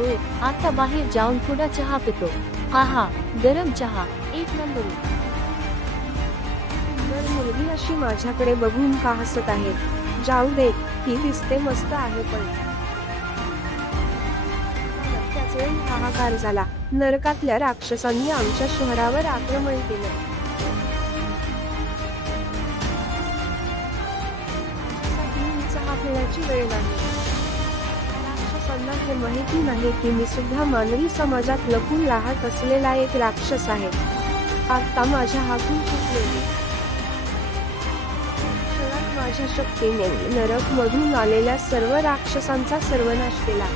होय, आता बाहेर जाऊन थोडा चहा पितो. आहा, गरम चहा, एक नंबर. सुंदर मुलगी अशी माझ्याकडे बघून का हसत आहे? जाऊ दे, ही दिसते मस्त आहे पण. त्याच वेळी हाहाकार झाला. नरकातल्या राक्षसांनी आमच्या शहरावर आक्रमण केलं. चहा पिण्याची वेळ नाही. राक्षसांना हे माहिती नाही की मी सुद्धा मानवी समाजात लपून राहत असलेला एक राक्षस आहे. आता माझ्या हातून सुटलेली क्षणात माझ्या शक्तीने नरक मधून आलेल्या सर्व राक्षसांचा सर्वनाश केला.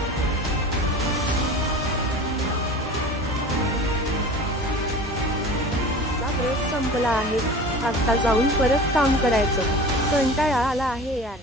संपला आहे. आता जाऊन परत काम करायचं. कंटाळा आला आहे यार.